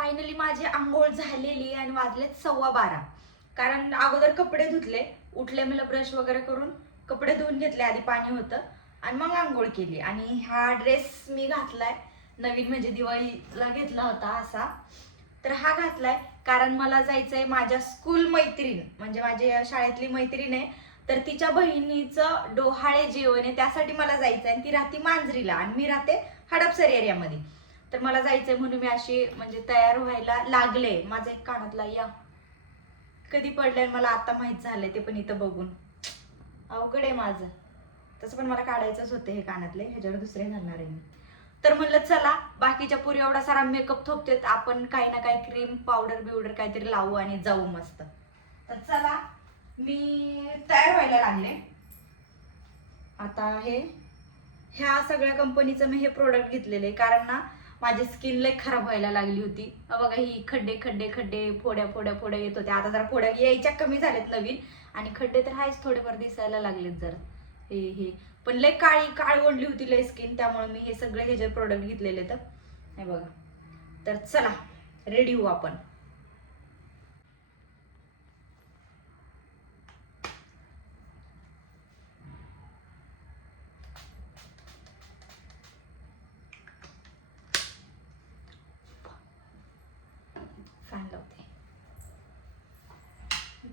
Finally माझी आंघोळ झालेली आणि वाजलेत सव्वा बारा. कारण अगोदर कपडे धुतले उठले मला ब्रश वगैरे करून कपडे धुवून घेतले आधी पाणी होतं आणि मग आंघोळ केली. आणि हा ड्रेस मी घातलाय नवीन म्हणजे दिवाळीला घेतला होता असा. तर हा घातलाय कारण मला जायचंय माझ्या स्कूल मैत्रीण म्हणजे माझी शाळेतली मैत्रीण आहे. तर तिच्या बहिणीचं डोहाळे जेवण आहे त्यासाठी मला जायचं आणि ती राहते मांजरीला आणि मी राहते हडपसर एरियामध्ये तर मला जायचंय म्हणून मी अशी म्हणजे तयार व्हायला लागले. माझा एक कानातला या. कधी पडलंय मला आता माहीत झालंय ते पण इथं बघून. अवघड आहे माझं. तसं पण मला काढायचंच होते हे कानातले. ह्याच्यावर दुसरे घालणार आहे मी. तर म्हणलं चला बाकीच्या पुरी एवढा सारा मेकअप थोपतेत. आपण काही ना काही क्रीम पावडर बिवडर काहीतरी लावू आणि जाऊ मस्त. तर चला मी तयार व्हायला लागले. आता हे ह्या सगळ्या कंपनीचं मी हे प्रोडक्ट घेतलेले कारण ना माझी स्किन लय खराब व्हायला लागली होती. बघा ही खड्डे खड्डे खड्डे फोड्या फोड्या फोड्या येत होत्या. आता जरा फोड्या यायच्या कमी झाल्यात नवीन. आणि खड्डे तर आहेच थोडेफार दिसायला लागलेत जरा. हे हे. पण लय काळी काळ ओढली होती लय स्किन त्यामुळे मी हे सगळे हे जे प्रोडक्ट घेतलेले तर हे बघा. तर चला रेडी होऊ आपण फॅन लावते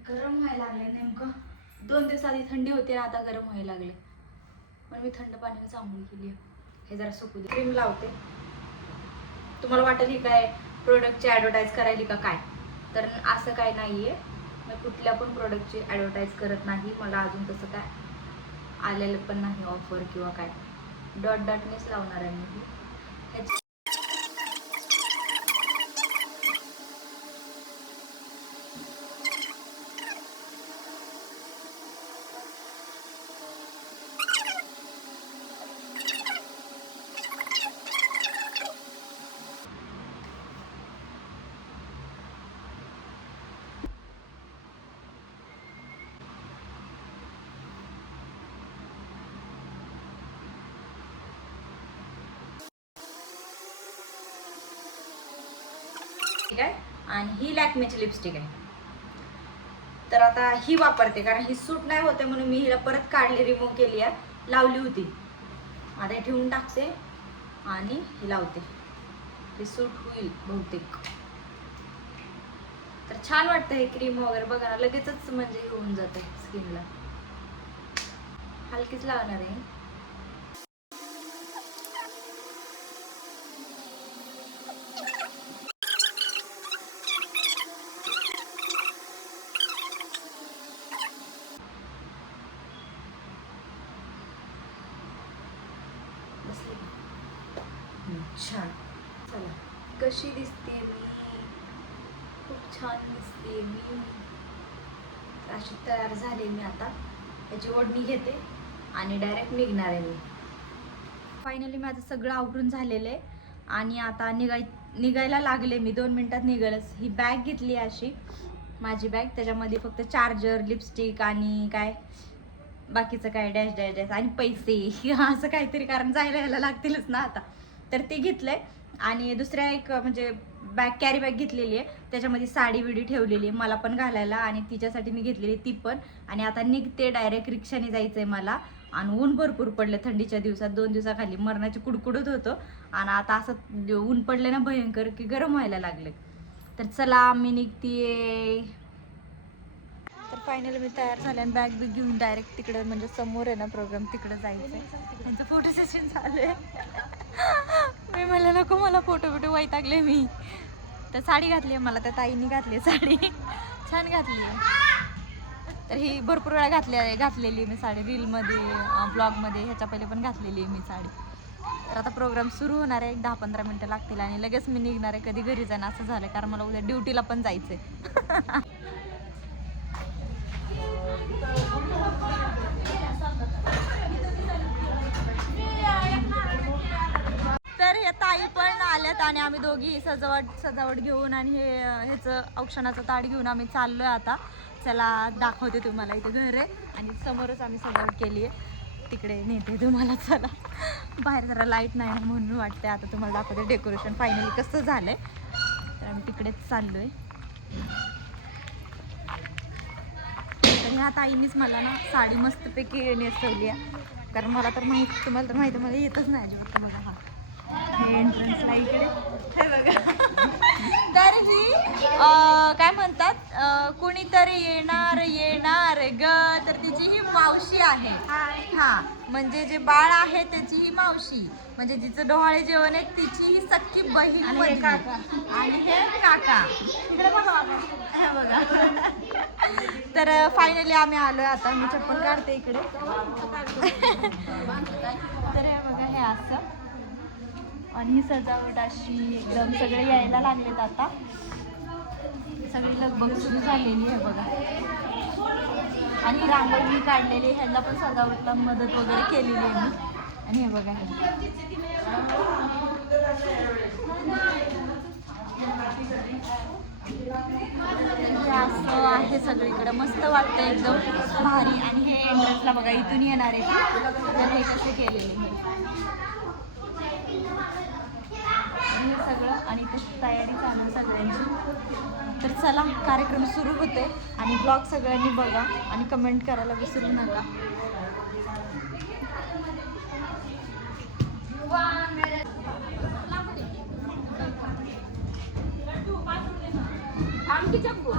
गरम व्हायला लागले नेमकं. दोन दिवस आधी थंडी होती आणि आता गरम व्हायला लागले पण मी थंड पाण्याने चांगली केली हे जरा सुकू दे. क्रीम लावते. तुम्हाला वाटेल ही काय प्रोडक्टची ॲडव्हर्टाईज करायली का काय? तर असं काय नाही आहे मी कुठल्या पण प्रोडक्टची ॲडव्हर्टाईज करत नाही. मला अजून तसं काय आलेलं पण नाही ऑफर किंवा काय. डॉट डॉटनेच लावणार आहे मी. ह्याची ठीक आहे आणि ही लॅक्मेची लिपस्टिक आहे. तर आता ही वापरते कारण ही सूट नाही होते म्हणून मी हिला परत काढली रिमूव्ह केली आहे. लावली होती. आता हे ठेवून टाकते आणि ही लावते. हे सूट होईल बहुतेक. तर छान वाटतं हे क्रीम वगैरे बघा ना लगेचच म्हणजे होऊन जाते स्किनला हलकीच लावणार आहे. हम्म, छान. चला. कशी दिसते मी? खूप छान दिसते मी. अशी तयार झाले मी आता. याची ओढणी घेते आणि डायरेक्ट निघणार आहे मी. फायनली माझं सगळं आवरून झालेलं आहे. आणि आता निघाय निघायला लागले मी. दोन मिनिटात निघालच. ही बॅग घेतली अशी. माझी बॅग त्याच्यामध्ये फक्त चार्जर लिपस्टिक आणि काय? बाकीचं काय डॅश डॅश डॅश आणि पैसे. असं काहीतरी कारण जायला यायला लागतीलच ना आता. तर ते घेतलंय. आणि दुसऱ्या एक म्हणजे बॅग कॅरी बॅग घेतलेली आहे. त्याच्यामध्ये साडी विडी ठेवलेली आहे. मला पण घालायला आणि तिच्यासाठी मी घेतलेली ती पण. आणि आता निघते डायरेक्ट रिक्षाने जायचं आहे मला. आणि ऊन भरपूर पडलं थंडीच्या दिवसात. दोन दिवसाखाली मरणाची कुडकुडत होतो. आणि आता असं ऊन पडलं ना भयंकर की गरम व्हायला लागले तर चला मी निघतीये. तर फायनली मी तयार झाले आणि बॅग बी घेऊन डायरेक्ट तिकडे म्हणजे समोर आहे ना प्रोग्राम तिकडे जायचं आहे त्यांचं फोटो सेशन चालू आहे मी म्हणलं नको मला फोटो बिटो वैतागले मी. तर साडी घातली आहे मला त्या ताईने घातली आहे साडी. छान घातली आहे. तर ही भरपूर वेळा घातली आहे घातलेली आहे मी साडी. रीलमध्ये ब्लॉगमध्ये ह्याच्या पहिले पण घातलेली आहे मी साडी. तर आता प्रोग्राम सुरू होणार आहे. एक दहा पंधरा मिनटं लागतील आणि लगेच मी निघणार आहे. कधी घरी जाणं असं झालं कारण मला उद्या ड्युटीला पण जायचं आहे ताई पण आल्यात आणि आम्ही दोघी सजावट सजावट घेऊन आणि हे ह्याचं औक्षणाचं ताट घेऊन आम्ही चाललोय आता. चला दाखवते तुम्हाला इथे घर. आहे आणि समोरच आम्ही सजावट केली आहे. तिकडे नेते तुम्हाला चला. बाहेर जरा लाइट नाही म्हणून वाटते आता तुम्हाला दाखवते डेकोरेशन फायनली कसं झालंय. तर आम्ही तिकडेच चाललोय. तर ह्या ताईनीच मला ना साडी मस्तपैकी नेसवली आहे. कारण मला तर माहीत तुम्हाला तर माहिती मला येतच नाही अजिबात. तुम्हाला हा. हे एंट्रन्सला इकडे. हे बघा. तर अं, काय म्हणतात? कुणीतरी येणार येणार ग. तर तिची ही मावशी आहे. हा म्हणजे जे बाळ आहे त्याची ही मावशी. म्हणजे जिचं डोहाळे जेवण आहे तिची ही सख्खी बहीण आणि हे. काका. आणि हे काका. तिकडे बघा. हे तर फायनली आम्ही आलोय. आता मी चप्पल काढते इकडे. तर हे बघा हे असं. आणि ही सजावट अशी एकदम सगळे यायला लागलेत आता. सगळी लगबग सुरू झालेली आहे बघा. आणि रांगोळी मी काढलेली ह्याला पण सजावटला मदत वगैरे केलेली आहे मी. आणि हे बघा. हे असं आहे सगळीकडे. मस्त वाटतं एकदम भारी. आणि हे एंट्रन्सला बघा इथून येणार आहे तर हे कसे केलेले. आहे हे सगळं आणि तयारी चालू सगळ्यांची. तर चला कार्यक्रम सुरू होते आणि ब्लॉग सगळ्यांनी बघा आणि कमेंट करायला विसरू नका. आमची चक्कू